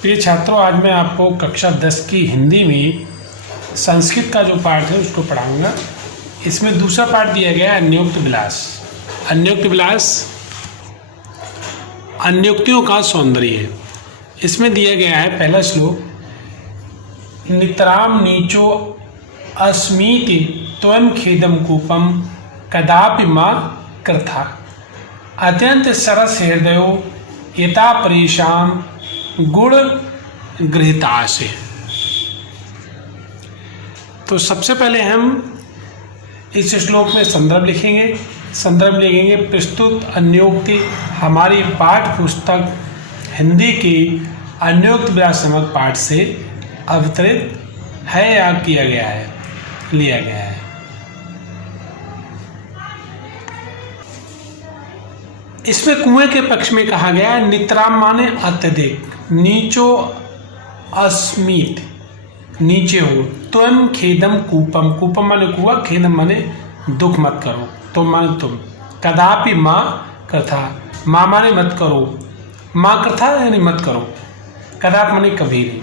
प्रिय छात्रों, आज मैं आपको कक्षा 10 की हिंदी में संस्कृत का जो पाठ है उसको पढ़ाऊंगा। इसमें दूसरा पाठ दिया गया है अन्योक्त विलास। अन्योक्त विलास अन्योक्तियों का सौंदर्य। इसमें दिया गया है पहला श्लोक, नितराम नीचो अस्मीति त्वं खेदम कूपम कदापि मां कृथा अत्यंत सरस हृदयो यथा परेशान गुण गृहीता से। तो सबसे पहले हम इस श्लोक में संदर्भ लिखेंगे। संदर्भ लिखेंगे प्रस्तुत अन्योक्ति हमारी पाठ्य पुस्तक हिंदी की अन्योक्त विलास नामक पाठ से अवतरित है या किया गया है, लिया गया है। इसमें कुएं के पक्ष में कहा गया है नितराम माने अत्यधिक, नीचो अस्मित नीचे हो, त्वं खेदम कूपम, कूपम माने कुआ, खेदम माने दुख मत करो, तुम माने तुम, कदापि मां कृथा, मां माने मत करो, मां कृथा यानी मत करो, कदापि माने कभी नहीं।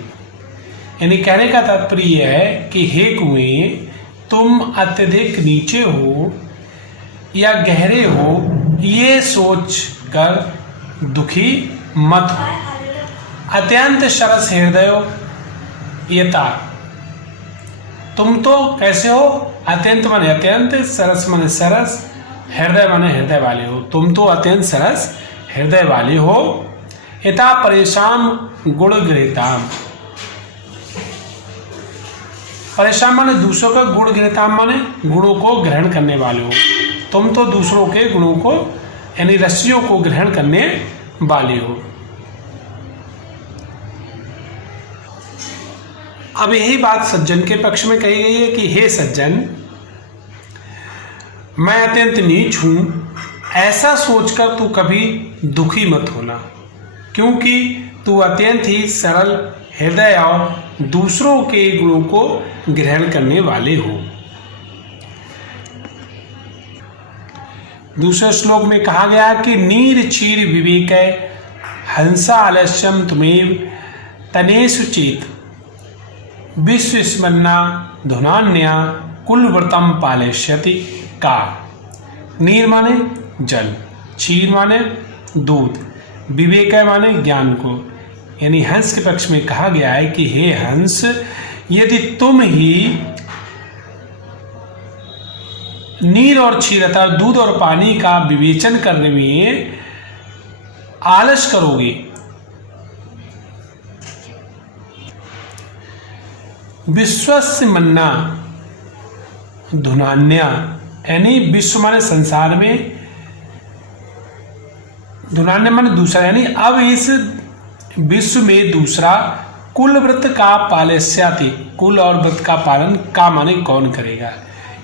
यानी कहने का तात्पर्य यह है कि हे कुएं, तुम अत्यधिक नीचे हो या गहरे हो ये सोच कर दुखी मत हो। अत्यंत सरस हृदय यथा, तुम तो कैसे हो, अत्यंत माने अत्यंत, सरस माने सरस, हृदय माने हृदय वाले हो, तुम तो अत्यंत सरस हृदय वाले हो। यथा परेशान गुण गृहीता, परेशान माने दूसरों का, गुण गृहीता माने गुणों को ग्रहण करने वाले हो, तुम तो दूसरों के गुणों को यानी रस्सियों को ग्रहण करने वाले हो। अब यही बात सज्जन के पक्ष में कही गई है कि हे सज्जन, मैं अत्यंत नीच हूं, ऐसा सोचकर तू कभी दुखी मत होना, क्योंकि तू अत्यंत ही सरल हृदय और दूसरों के गुणों को ग्रहण करने वाले हो। दूसरे श्लोक में कहा गया कि नीर चीर विवेक हंसा आलस्यम तुमेव तनेषु चेत विश्वस्मन्ना धुनान्या कुलव्रतम पालयष्यति का। नीर माने जल, चीर माने दूध, विवेक माने ज्ञान को। यानी हंस के पक्ष में कहा गया है कि हे हंस, यदि तुम ही नीर और क्षीर अर्थात दूध और पानी का विवेचन करने में आलस करोगे, विश्वस्य मन्ना धुनान्या, यानी विश्व माने संसार में, धुनान्या माने दूसरा, यानी अब इस विश्व में दूसरा कुल व्रत का पालस्याति, कुल और व्रत का पालन का माने कौन करेगा।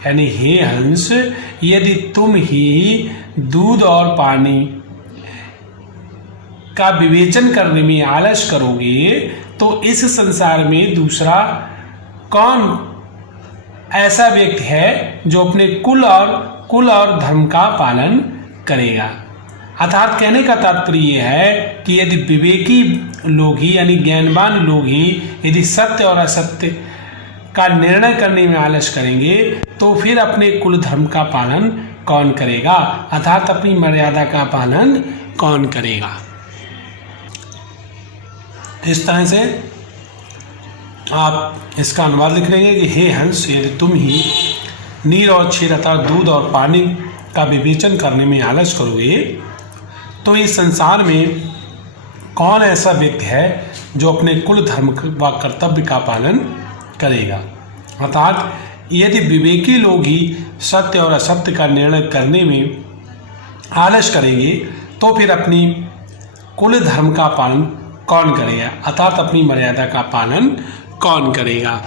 यानी हे हंस, यदि तुम ही दूध और पानी का विवेचन करने में आलस करोगे तो इस संसार में दूसरा कौन ऐसा व्यक्ति है जो अपने कुल और धर्म का पालन करेगा। अर्थात कहने का तात्पर्य यह है कि यदि विवेकी लोग ही यानी ज्ञानवान लोग ही यदि सत्य और असत्य का निर्णय करने में आलस करेंगे तो फिर अपने कुल धर्म का पालन कौन करेगा, अर्थात अपनी मर्यादा का पालन कौन करेगा। इस तरह से आप इसका अनुवाद लिख लेंगे कि हे हंस, यदि तुम ही नीर और क्षीर अर्थात दूध और पानी का विवेचन करने में आलस करोगे तो इस संसार में कौन ऐसा व्यक्ति है जो अपने कुल धर्म व कर्तव्य का पालन करेगा। अर्थात यदि विवेकी लोग ही सत्य और असत्य का निर्णय करने में आलस करेंगे तो फिर अपनी कुल धर्म का पालन कौन करेगा, अर्थात अपनी मर्यादा का पालन कौन करेगा।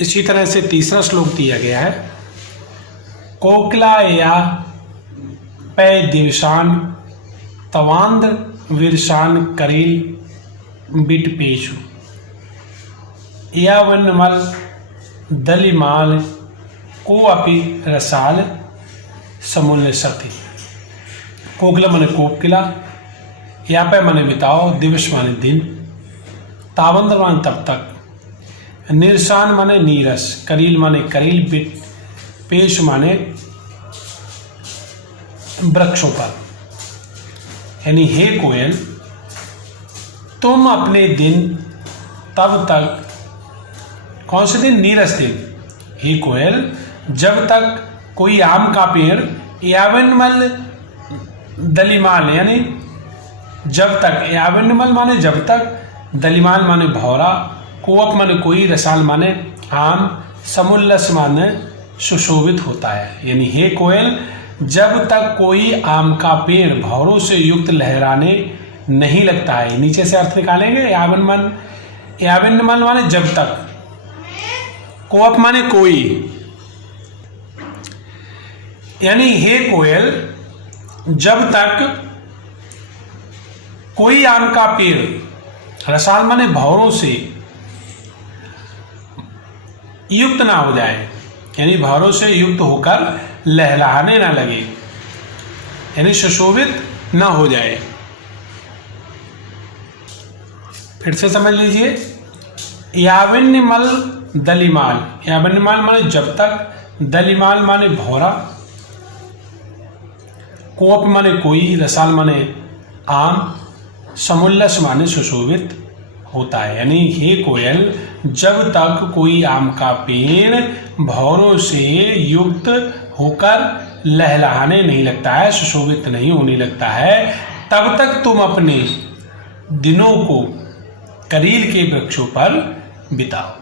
इसी तरह से तीसरा श्लोक दिया गया है, कोकिला या पै दिवसान तवांद्र विरसान करील बिट पेशु या वनमल दलिमाल को अपि रसाल समूल्य सती। कोकिला माने कोकिला, यापे माने बिताओ, दिवस माने दिन, तावंद माने तब तक, निरसान माने नीरस, करील माने करील, पेश माने वृक्षों पर। यानी हे कोयल, तुम अपने दिन तब तक, कौन से दिन? नीरस दिन। हे कोयल, जब तक कोई आम का पेड़, यावनमल दलिमाल, यानी जब तक, यावनमल माने जब तक, दलिमाल माने भौरा, कोअप माने कोई, रसाल माने आम, समुल्लस माने सुशोभित होता है। यानी हे कोयल, जब तक कोई आम का पेड़ भौरों से युक्त लहराने नहीं लगता है। नीचे से अर्थ निकालेंगे। यावनमल माने जब तक, कोअप माने कोई, यानी हे कोयल, जब तक कोई आम का पेड़, रसाल माने भौरों से युक्त ना हो जाए, यानी भौरों से युक्त होकर लहलहाने ना लगे, यानी सुशोभित ना हो जाए। फिर से समझ लीजिए। यावन्यमल दलिमाल, यावन्यमाल माने जब तक, दलिमाल माने भौरा, कोअप माने कोई, रसाल माने आम, समुल्लस माने सुशोभित होता है। यानी हे कोयल, जब तक कोई आम का पेड़ भौरों से युक्त होकर लहलहाने नहीं लगता है, सुशोभित नहीं होने लगता है, तब तक तुम अपने दिनों को करील के वृक्षों पर बिताओ।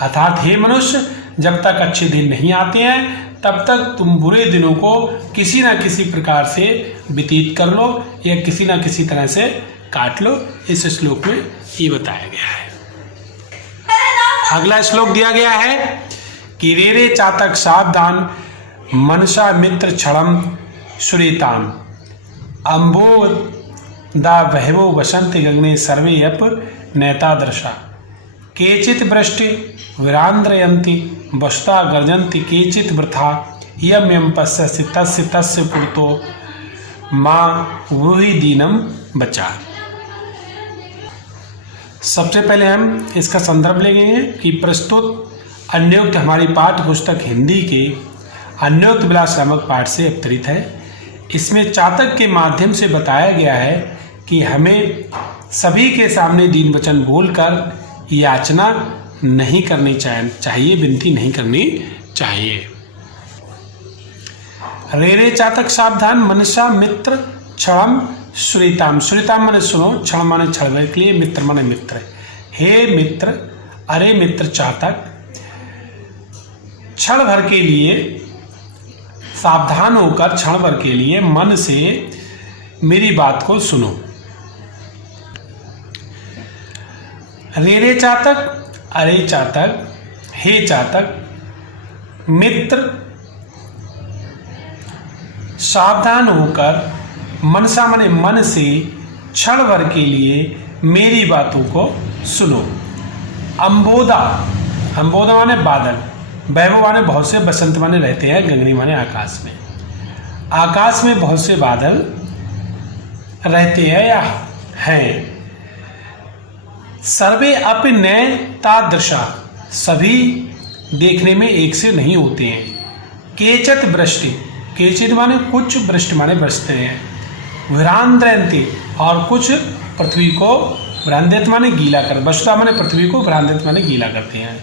अर्थात हे मनुष्य, जब तक अच्छे दिन नहीं आते हैं तब तक तुम बुरे दिनों को किसी न किसी प्रकार से व्यतीत कर लो या किसी न किसी तरह से काट लो। इस श्लोक में ये बताया गया है। अगला श्लोक दिया गया है कि रे रे चातक सावधान, मनसा मित्र क्षणम सुरेतान, अम्बोदा बहवो वसंत गगने सर्वे अप नैतादृशा, केचित वृष्टि विरांद्रयन्ति वसुता गर्जन्ति, केचित वृथा यम यम पश्यसि तस्य तस्य पुरतो माँ ब्रूहि दीनम बचा। सबसे पहले हम इसका संदर्भ लेंगे कि प्रस्तुत अन्योक्त हमारी पाठ्य पुस्तक हिंदी के अन्योक्त विलास नामक पाठ से अवतरित है। इसमें चातक के माध्यम से बताया गया है कि हमें सभी के सामने दीन वचन बोलकर याचना नहीं करनी चाहिए, विनती नहीं करनी चाहिए। रे रे चातक सावधान, मनसा मित्र क्षणम सुरीताम, सुरीताम माने सुनो, क्षण माने क्षण के लिए, मित्र माने मित्र। हे मित्र, अरे मित्र चातक, क्षण भर के लिए सावधान होकर, क्षण भर के लिए मन से मेरी बात को सुनो। रे रे चातक, अरे चातक, हे चातक, मित्र सावधान होकर, मनसा माने मन से, क्षण भर के लिए मेरी बातों को सुनो। अम्बोदा, अम्बोदा माने बादल, वैभव माने बहुत से, बसंत माने रहते हैं, गगनी माने आकाश में। आकाश में बहुत से बादल रहते हैं या हैं। सर्वे अप नैतादृशा, सभी देखने में एक से नहीं होते हैं। केचित वृष्टि, केचित माने कुछ, वृष्टि माने बरसते हैं। विरांद्रयन्ति, और कुछ पृथ्वी को, विरांदित माने गीला कर, वसुता माने पृथ्वी को, विरांदित माने गीला करते हैं।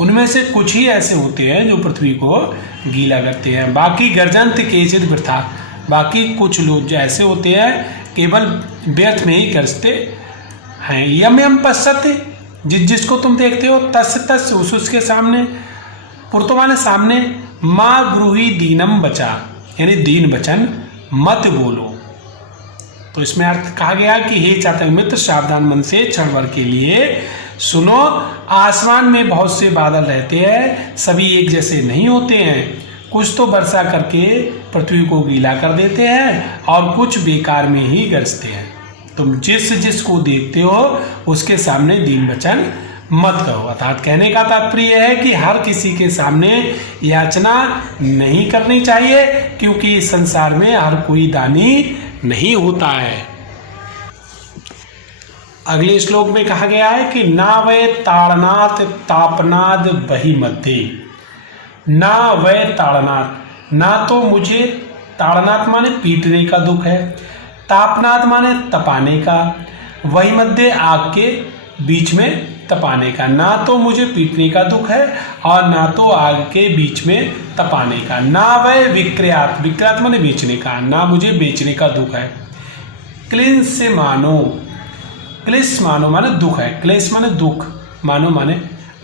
उनमें से कुछ ही ऐसे होते हैं जो पृथ्वी को गीला करते हैं। बाकी गर्जंत केचित वृथा, बाकी कुछ लोग ऐसे होते हैं केवल व्यर्थ में ही गरजते हैं। यम यम पश्यते, जिसको तुम देखते हो, तस् तस्, उसके सामने, पुरतो माने सामने, माँ ब्रूहि दीनम बचा, यानी दीन वचन मत बोलो। तो इसमें अर्थ कहा गया कि हे चातक मित्र, सावधान मन से क्षण भर के लिए सुनो। आसमान में बहुत से बादल रहते हैं, सभी एक जैसे नहीं होते हैं। कुछ तो वर्षा करके पृथ्वी को गीला कर देते हैं और कुछ बेकार में ही गरजते हैं। तुम जिसको देखते हो उसके सामने दीन वचन मत कहो। अर्थात कहने का तात्पर्य है कि हर किसी के सामने याचना नहीं करनी चाहिए, क्योंकि इस संसार में हर कोई दानी नहीं होता है। अगले श्लोक में कहा गया है कि ना वै ताड़नाथ तापनाद बही मध्य, ना वै ताड़नाथ, ना तो मुझे, ताड़नाथ माने पीटने का दुख है, तापनाद माने तपाने का, वही मध्य आग के बीच में तपाने का। ना तो मुझे पीटने का दुख है और ना तो आग के बीच में तपाने का। ना वै विक्रयात, विक्रयात माने बेचने का, ना मुझे बेचने का दुख है। क्लिंस से मानो, क्लेश मानो माने दुख है, क्लेश माने दुख, मानो माने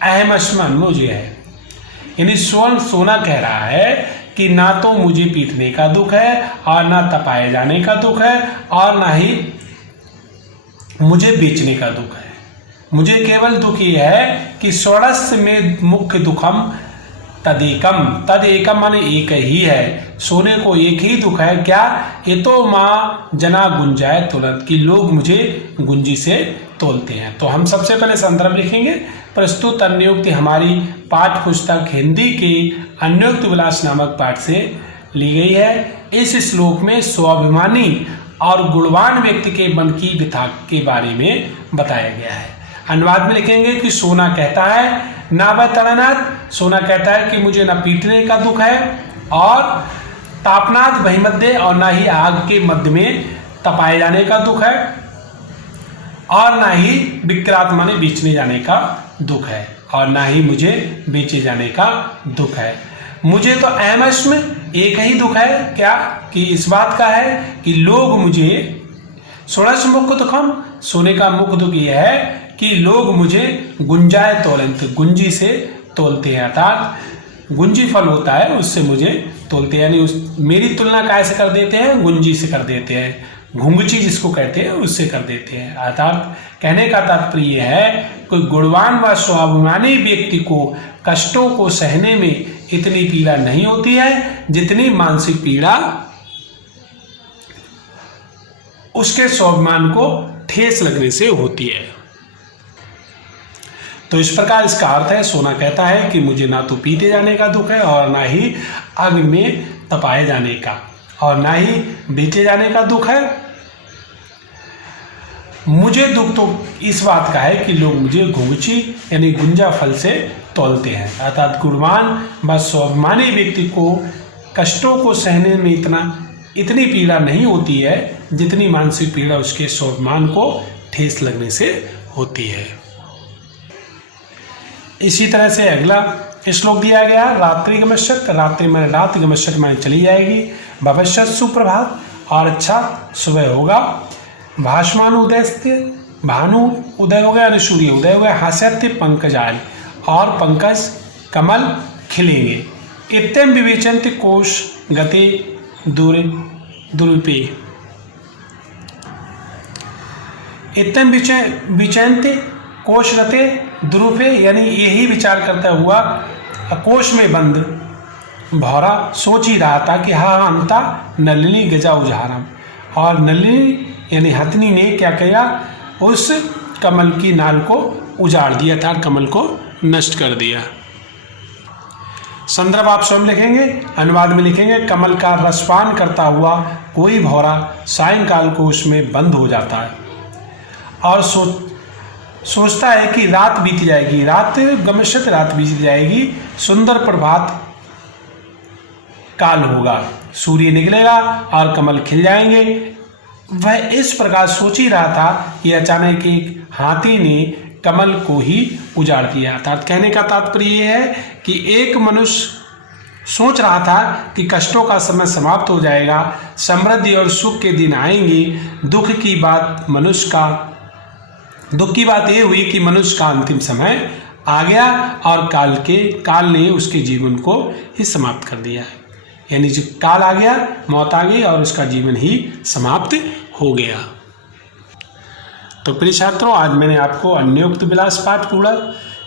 अहमस्मन मुझे है। यानी स्वर्ण सोना कह रहा है कि ना तो मुझे पीटने का दुख है और ना तपाए जाने का दुख है और ना ही मुझे बेचने का दुख है। मुझे केवल दुख ये है कि षोडश में मुख्य दुखम तदेकम, तद एकम माने एक ही है, सोने को एक ही दुख है। क्या? ये तो माँ जना गुंजाए तुरंत, कि लोग मुझे गुंजी से तोलते हैं। तो हम सबसे पहले संदर्भ लिखेंगे। प्रस्तुत अन्योक्ति हमारी पाठ पुस्तक हिंदी के अन्योक्त विलास नामक पाठ से ली गई है। इस श्लोक में स्वाभिमानी और गुणवान व्यक्ति के मन की व्यथा के बारे में बताया गया है। अनुवाद में लिखेंगे कि सोना कहता है ना वै ताड़नाथ, सोना कहता है कि मुझे ना पीटने का दुख है और तापनाद वही मध्य, और ना ही आग के मध्य में तपाए जाने का दुख है और ना ही विक्रात माने बेचने जाने का दुख है और ना ही मुझे बेचे जाने का दुख है। मुझे तो अहमस्म एक ही दुख है। क्या? कि इस बात का है कि लोग मुझे, षोडश मुख्य दुखम, सोने का मुख्य दुख यह है कि लोग मुझे गुंजाए तोलंत, गुंजी से तोलते हैं, अर्थात गुंजी फल होता है उससे मुझे तोलते हैं। यानी मेरी तुलना कैसे कर देते हैं? गुंजी से कर देते हैं, घुंगची जिसको कहते हैं उससे कर देते हैं। अर्थात कहने का तात्पर्य है कोई गुणवान व स्वाभिमानी व्यक्ति को कष्टों को सहने में इतनी पीड़ा नहीं होती है जितनी मानसिक पीड़ा उसके स्वाभिमान को ठेस लगने से होती है। तो इस प्रकार इसका अर्थ है, सोना कहता है कि मुझे ना तो पीटे जाने का दुख है और ना ही आग में तपाए जाने का और ना ही बेचे जाने का दुख है। मुझे दुख तो इस बात का है कि लोग मुझे घुंघची यानी गुंजा फल से तोलते हैं। अर्थात गुणवान व स्वाभिमानी व्यक्ति को कष्टों को सहने में इतनी पीड़ा नहीं होती है जितनी मानसिक पीड़ा उसके स्वाभिमान को ठेस लगने से होती है। इसी तरह से अगला श्लोक दिया गया, रात्रि गमश्यत, रात्रि में रात, गमश्यत में चली जाएगी, भविष्यत सुप्रभात, और अच्छा सुबह होगा, भाषमान उदय से, भानु उदय हो गया यानी सूर्य उदय हो गया, हास्यत्य पंकजाल, और पंकज कमल खिलेंगे। इत्यम विवेचन्ति कोश गति दुरुपे, इत्यम विचयन्ति कोश गते दुरुपे, यानी यही विचार करता हुआ कोश में बंद भौरा सोच ही रहा था कि हाँ अंता नलिनी गजा उजारम, और नलिनी यानी हथनी ने क्या किया? उस कमल की नाल को उजाड़ दिया था, कमल को नष्ट कर दिया। संदर्भ आप स्वयं लिखेंगे। अनुवाद में लिखेंगे, कमल का रसपान करता हुआ कोई भौरा सायंकाल को उसमें बंद हो जाता है और सोचता है कि रात बीत जाएगी, रात गमश्यत, रात बीत जाएगी, सुंदर प्रभात काल होगा, सूर्य निकलेगा और कमल खिल जाएंगे। वह इस प्रकार सोच ही रहा था कि अचानक एक हाथी ने कमल को ही उजाड़ दिया। अर्थात कहने का तात्पर्य यह है कि एक मनुष्य सोच रहा था कि कष्टों का समय समाप्त हो जाएगा, समृद्धि और सुख के दिन आएंगे। दुख की बात ये हुई कि मनुष्य का अंतिम समय आ गया और काल ने उसके जीवन को ही समाप्त कर दिया। यानी जो काल आ गया, मौत आ गई और उसका जीवन ही समाप्त हो गया। तो प्रिय छात्रों, आज मैंने आपको अन्योक्त विलास पाठ पूरा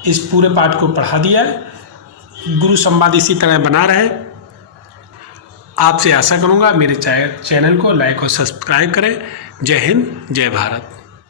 इस पूरे पाठ को पढ़ा दिया है। गुरु संवाद इसी तरह बना रहे। आपसे आशा करूँगा मेरे चैनल को लाइक और सब्सक्राइब करें। जय हिंद, जय भारत।